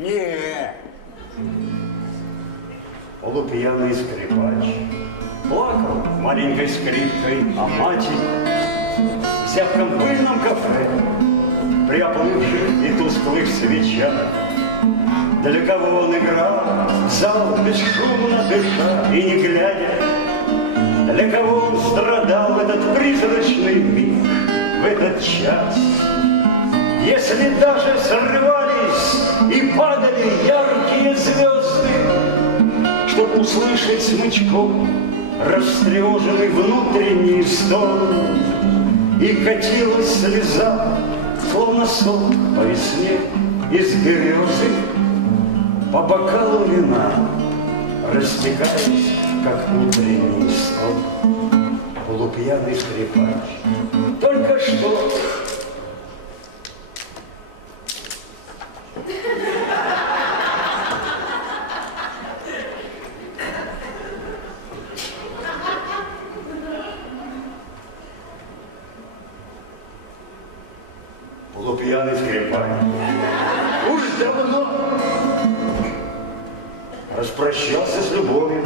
Не. Полупьяный скрипач плакал маленькой скрипкой о матери в зябком кафе при и тусклых свечах. Для кого он играл зал бесшумно дыша и не глядя, для кого он страдал в этот призрачный миг, в этот час. Если даже срывались и падали яркие звезды, Чтоб услышать смычком растревоженный внутренний стон, И катилась слеза, словно сон по весне из березы, По бокалу вина, растекаясь, как утренний сон. Полупьяный скрипач только что полупьяный скрипач. Уж давно распрощался с любовью.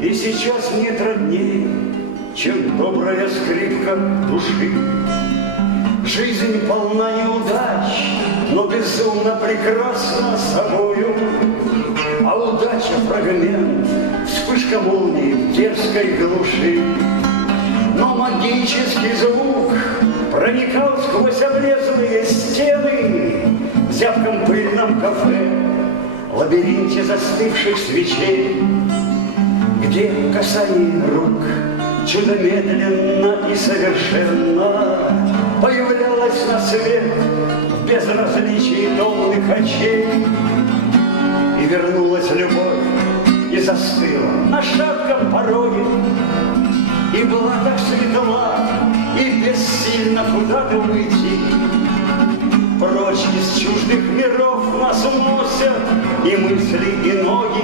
И сейчас нет роднее, чем добрая скрипка души. Жизнь полна неудач, но безумно прекрасна собою. А удача фрагмент, вспышка молнии в дерзкой глуши. Но магический звук облезлые стены в зябком пыльном кафе, лабиринте застывших свечей, где касание рук чудо-медленно и совершенно появлялась на свет в безразличии долгих очей. И вернулась любовь, и застыла на шатком пороге, и была так светла, и бессильно куда-то уйти. Прочь из чуждых миров нас уносят и мысли, и ноги,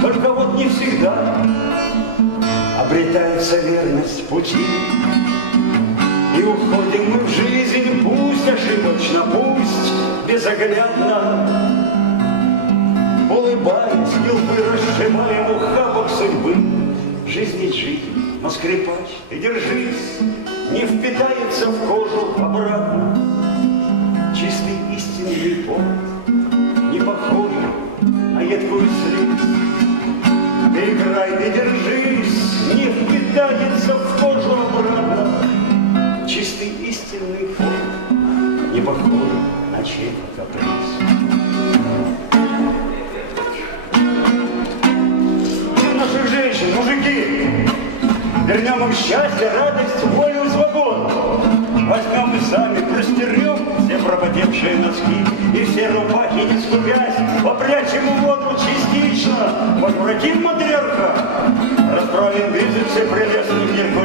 только вот не всегда обретается верность пути. И уходим мы в жизнь, пусть ошибочно, пусть безоглядно, Улыбаясь, гилбы расшибаем ухабок судьбы. Жизнь ведь жизнь, но скрипач, ты держись, Не впитается в кожу обратно. Чистый истинный пот, не похожий на едкую слизь. Ты играй, ты держись, не впитается в кожу обратно. Чистый истинный фон, не похожий на чей-то каприз. Вернем им счастье, радость, волю, свободу. Возьмем и сами простерем все пропотевшие носки и все рубахи, не скупясь, попрячем в воду частично, возвратим матриарха, расправим бицепсы прелестных геркулесов.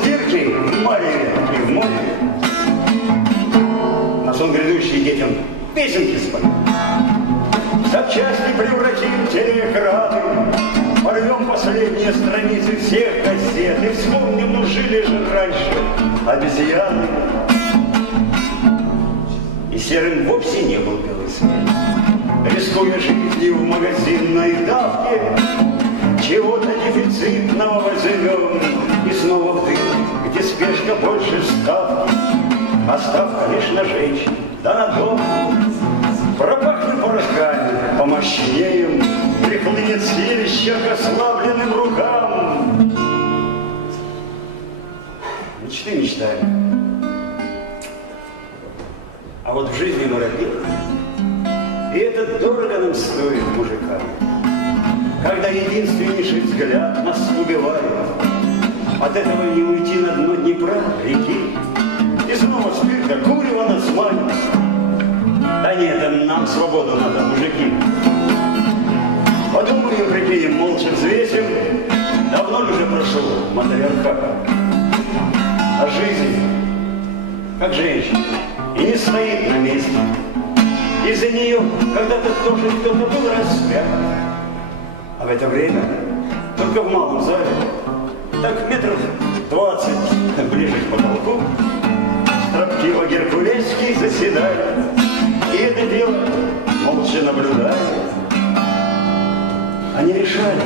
Стирки в море и в море На сон грядущий детям песенки споем. Запчасти превратим телеэкраны, Порвем последние страницы всех газет И вспомним, ну жили же раньше обезьяны. И серым вовсе не был белый свет. Рискуя жизнью в магазинной давке, Чего-то дефицитного возьмем И снова в дым, где спешка больше ставки, А ставка лишь на женщин, да на дом. Пропахнем порохами, помощнеем, Прихлынет силища к ослабленным рукам. Мечты мечтали. А вот в жизни мы родились, и это дорого нам стоит, мужикам. Когда единственнейший взгляд нас убивает, От этого не уйти на дно Днепра, реки, И снова спирта курева нас манит. Да нет, нам свободу надо, мужики. Подумаем, прикинем, молча взвесим, Давно ли уже прошел матриархат. А жизнь, как женщина, и не стоит на месте. Из-за нее когда-то тоже кто-то был распят. А в это время только в малом зале, так метров двадцать ближе к потолку, строптиво Геркулесский заседает. И это дело молча наблюдает. Они решали,